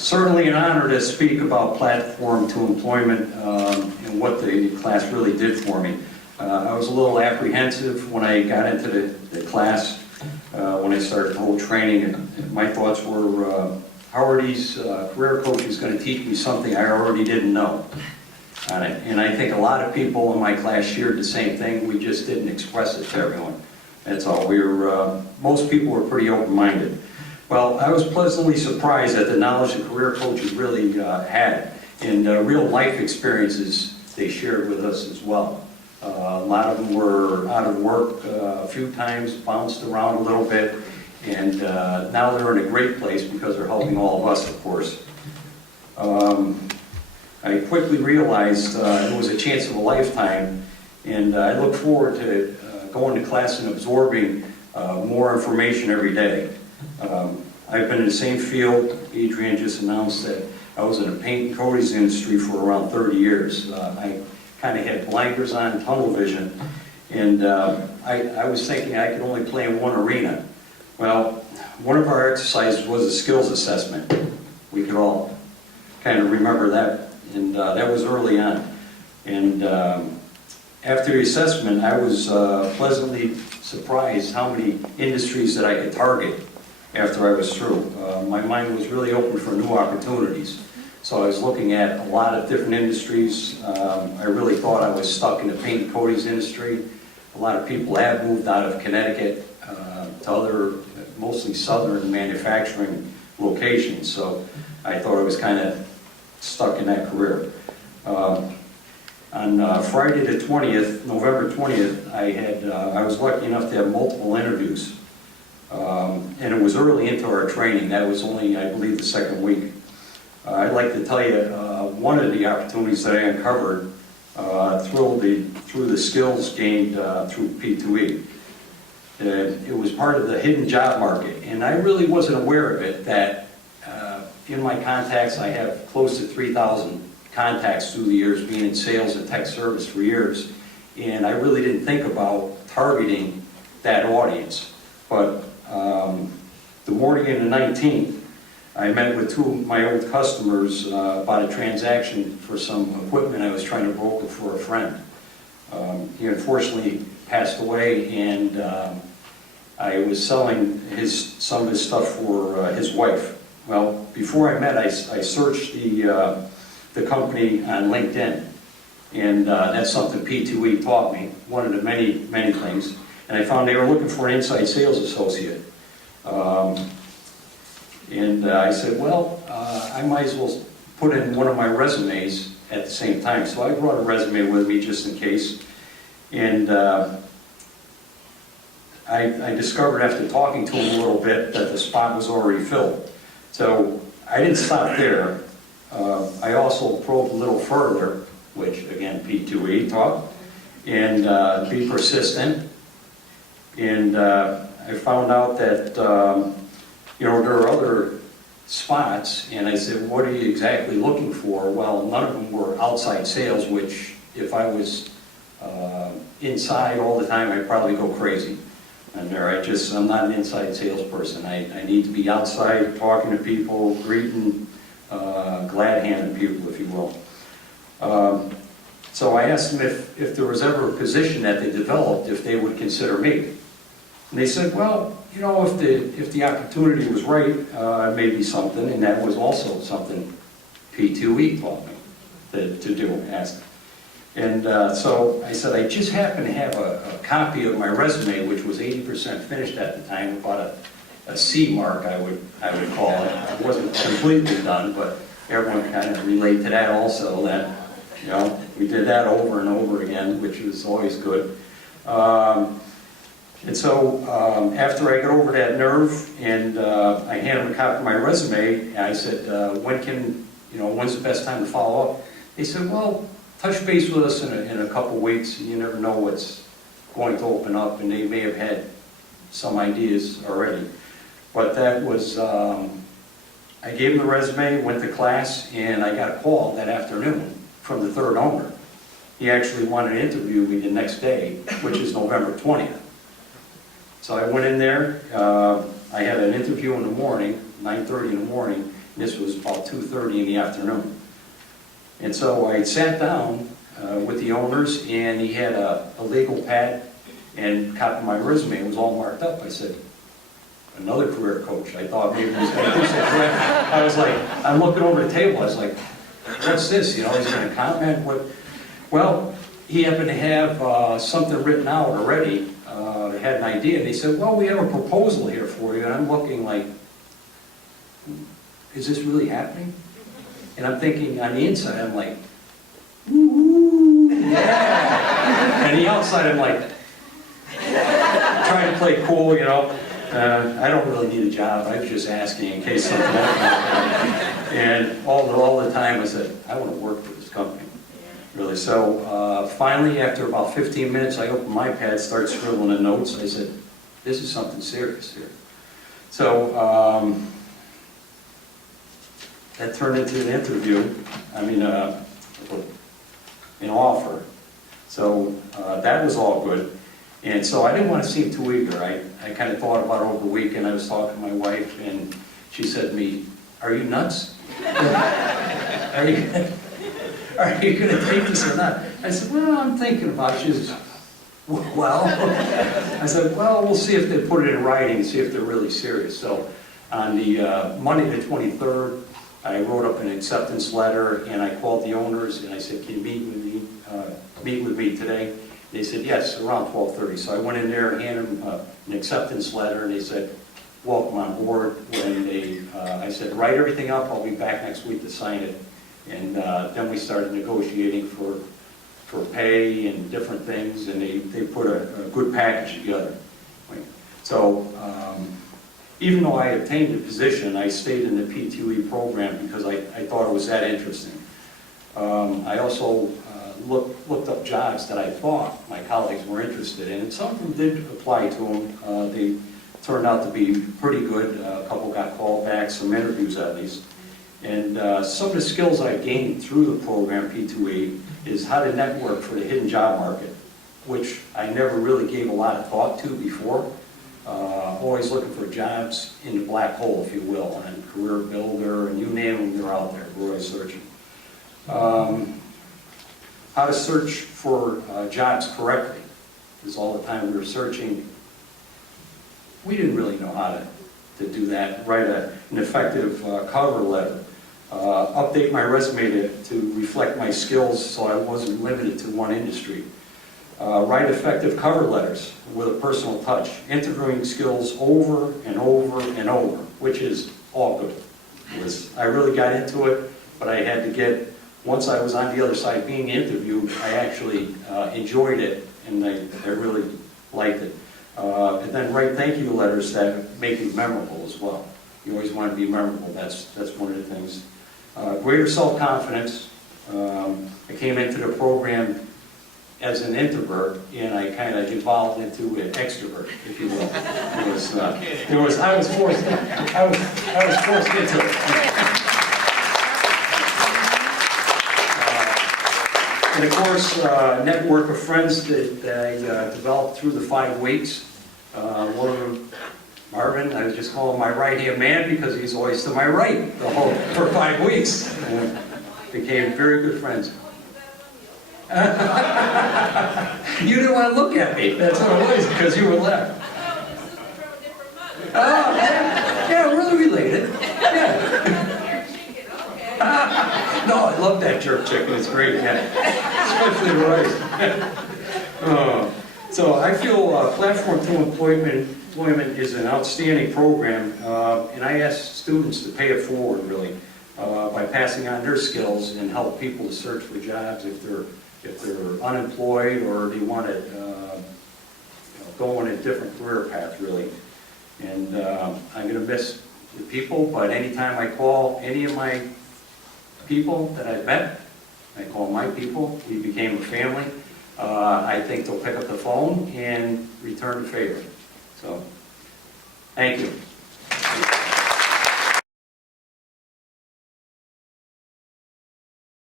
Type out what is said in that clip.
Certainly an honor to speak about platform to employment and what the class really did for me. I was a little apprehensive when I got into the class, when I started the whole training, and my thoughts were, how are these career coaches going to teach me something I already didn't know? And I think a lot of people in my class shared the same thing, we just didn't express it to everyone. That's all. Most people were pretty open-minded. Well, I was pleasantly surprised at the knowledge the career coaches really had, and real life experiences they shared with us as well. A lot of them were out of work a few times, bounced around a little bit, and now they're in a great place because they're helping all of us, of course. I quickly realized it was a chance of a lifetime, and I look forward to going to class and absorbing more information every day. I've been in the same field. Adrian just announced that I was in the paint and coatings industry for around 30 years. I kind of had blinders on, tunnel vision, and I was thinking I could only play in one arena. Well, one of our exercises was a skills assessment. We could all kind of remember that, and that was early on. And after the assessment, I was pleasantly surprised how many industries that I could target after I was through. My mind was really open for new opportunities. So I was looking at a lot of different industries. I really thought I was stuck in the paint and coatings industry. A lot of people have moved out of Connecticut to other, mostly southern manufacturing locations. So I thought I was kind of stuck in that career. On Friday the 20th, November 20th, I was lucky enough to have multiple interviews. And it was early into our training. That was only, I believe, the second week. I'd like to tell you one of the opportunities that I uncovered through the skills gained through P2E. It was part of the hidden job market, and I really wasn't aware of it, that in my contacts, I have close to 3,000 contacts through the years, being in sales and tech service for years, and I really didn't think about targeting that audience. But the morning of the 19th, I met with two of my old customers about a transaction for some equipment I was trying to broker for a friend. He unfortunately passed away, and I was selling some of his stuff for his wife. Well, before I met, I searched the company on LinkedIn, and that's something P2E taught me, one of the many things. And I found they were looking for an inside sales associate. And I said, well, I might as well put in one of my resumes at the same time. So I brought a resume with me just in case. And I discovered after talking to him a little bit that the spot was already filled. So I didn't stop there. I also probed a little further, which again P2E taught, and be persistent. And I found out that there are other spots, and I said, what are you exactly looking for? Well, none of them were outside sales, which if I was inside all the time, I'd probably go crazy. And I'm not an inside salesperson. I need to be outside, talking to people, greeting, glad-handing people, if you will. So I asked them if there was ever a position that they developed, if they would consider me. And they said, well, if the opportunity was right, it may be something, and that was also something P2E taught me to do, ask. And so I said, I just happen to have a copy of my resume, which was 80% finished at the time, about a C mark, I would call it. It wasn't completely done, but everyone kind of relayed to that also, that, we did that over and over again, which was always good. And so after I got over that nerve, and I handed them a copy of my resume, and I said, when's the best time to follow up? They said, well, touch base with us in a couple weeks. You never know what's going to open up, and they may have had some ideas already. But that was, I gave them the resume, went to class, and I got a call that afternoon from the third owner. He actually wanted to interview me the next day, which is November 20th. So I went in there, I had an interview in the morning, 9:30 in the morning, This was about 2:30 in the afternoon. And so I sat down with the owners, and he had a legal pad and copied my resume. It was all marked up. I said, another career coach. I thought maybe he was going to do something. I was like, I'm looking over the table. I was like, what's this? You know, he's going to comment. What? Well, he happened to have something written out already. Had an idea, and they said, well, we have a proposal here for you. And I'm looking like, is this really happening? And I'm thinking on the inside, I'm like, ooh, yeah. And the outside, I'm like, trying to play cool, you know. I don't really need a job. I was just asking in case something happened. And all the time I said, I want to work for this company, really. So finally, after about 15 minutes, I opened my pad, started scribbling the notes. I said, this is something serious here. So that turned into an interview, an offer. So that was all good. And so I didn't want to seem too eager. I kind of thought about it over the weekend. I was talking to my wife, and she said to me, are you nuts? Are you going to take this or not? I said, well, I'm thinking about it. She says, well, I said, well, we'll see if they put it in writing and see if they're really serious. So on the Monday the 23rd, I wrote up an acceptance letter, and I called the owners, and I said, can you meet with me today? They said, yes, around 12:30. So I went in there and handed them an acceptance letter, and they said, welcome on board. And I said, write everything up. I'll be back next week to sign it. And then we started negotiating for pay and different things, and they put a good package together. So even though I obtained the position, I stayed in the P2E program because I thought it was that interesting. I also looked up jobs that I thought my colleagues were interested in, and some of them did apply to them. They turned out to be pretty good. A couple got called back, some interviews at least. And some of the skills I gained through the program, P2E, is how to network for the hidden job market, which I never really gave a lot of thought to before. Always looking for jobs in the black hole, if you will, on Career Builder, and you name them, they're out there. We're always searching. How to search for jobs correctly, because all the time we were searching, we didn't really know how to do that. Write an effective cover letter. Update my resume to reflect my skills so I wasn't limited to one industry. Write effective cover letters with a personal touch. Interviewing skills over and over and over, which is all good. I really got into it, but I had to get, once I was on the other side being interviewed, I actually enjoyed it, and I really liked it. And then write thank you letters that make you memorable as well. You always want to be memorable. That's one of the things. Greater self-confidence. I came into the program as an introvert, and I kind of evolved into an extrovert, if you will. I was forced into it. And of course, network of friends that I developed through the 5 weeks. One of them, Marvin, I was just calling my right-hand man because he's always to my right for 5 weeks. And became very good friends. You didn't want to look at me. That's what it was, because you were left. Oh, yeah, really related. Yeah. No, I love that jerk chicken. It's great, yeah. Especially the rice. So I feel Platform to Employment is an outstanding program, and I ask students to pay it forward, really, by passing on their skills and help people to search for jobs if they're unemployed or they want to go on a different career path, really. And I'm going to miss the people, but anytime I call any of my people that I've met, I call my people, we became a family, I think they'll pick up the phone and return the favor. So, thank you.